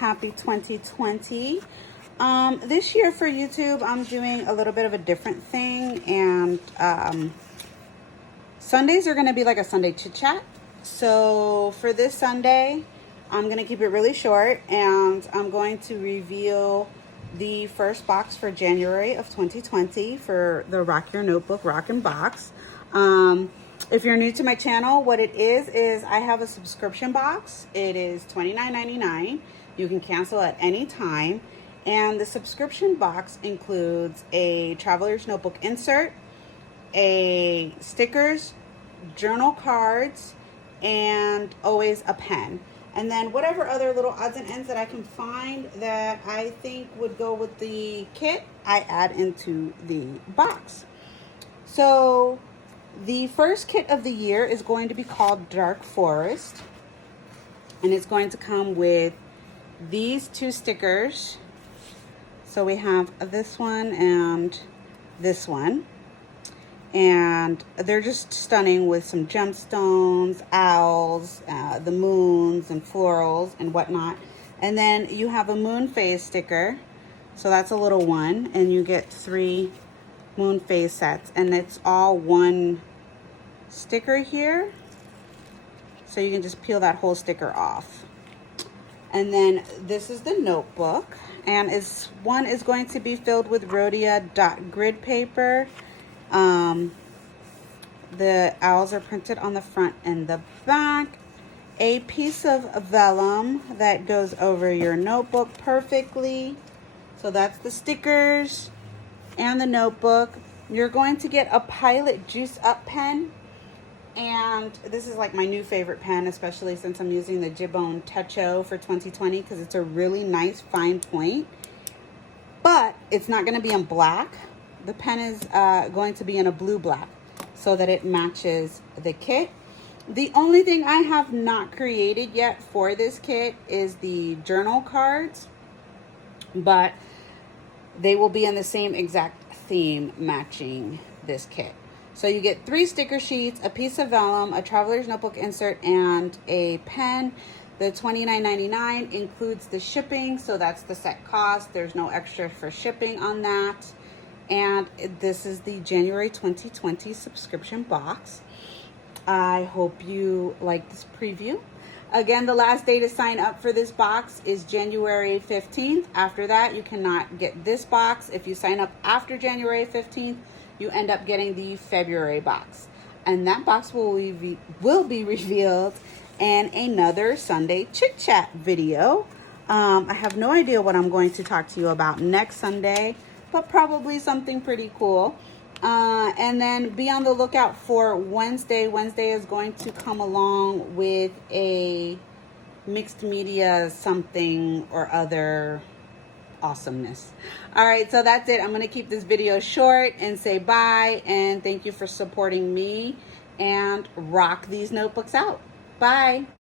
happy 2020. This year for YouTube, I'm doing a little bit of a different thing, and Sundays are going to be like a Sunday chit chat. So for this Sunday, I'm going to keep it really short, and I'm going to reveal the first box for January of 2020 for the Rock Your Notebook Rockin' Box. If you're new to my channel, what it is I have a subscription box. It is $29.99. You can cancel at any time. And the subscription box includes a traveler's notebook insert, a stickers, journal cards, and always a pen. And then whatever other little odds and ends that I can find that I think would go with the kit, I add into the box. So the first kit of the year is going to be called Dark Forest. And it's going to come with these two stickers. So we have this one and this one. And they're just stunning with some gemstones, owls, the moons and florals and whatnot. And then you have a moon phase sticker. So that's a little one. And you get 3 moon phase sets. And it's all one sticker here. So you can just peel that whole sticker off. And then this is the notebook. And one is going to be filled with Rhodia dot grid paper. The owls are printed on the front and the back. A piece of vellum that goes over your notebook perfectly. So that's the stickers and the notebook. You're going to get a Pilot Juice Up pen. And this is like my new favorite pen, especially since I'm using the Gibbon Techo for 2020 because it's a really nice fine point. But it's not going to be in black. The pen is going to be in a blue-black so that it matches the kit. The only thing I have not created yet for this kit is the journal cards, but they will be in the same exact theme matching this kit. So you get 3 sticker sheets, a piece of vellum, a traveler's notebook insert, and a pen. The $29.99 includes the shipping, so that's the set cost. There's no extra for shipping on that. And this is the January 2020 subscription box. I hope you like this preview. Again, the last day to sign up for this box is January 15th. After that, you cannot get this box. If you sign up after January 15th, you end up getting the February box. And that box will be revealed in another Sunday Chit Chat video. I have no idea what I'm going to talk to you about next Sunday, but probably something pretty cool. And then be on the lookout for Wednesday. Wednesday is going to come along with a mixed media something or other awesomeness. All right, so that's it. I'm going to keep this video short and say bye. And thank you for supporting me, and rock these notebooks out. Bye.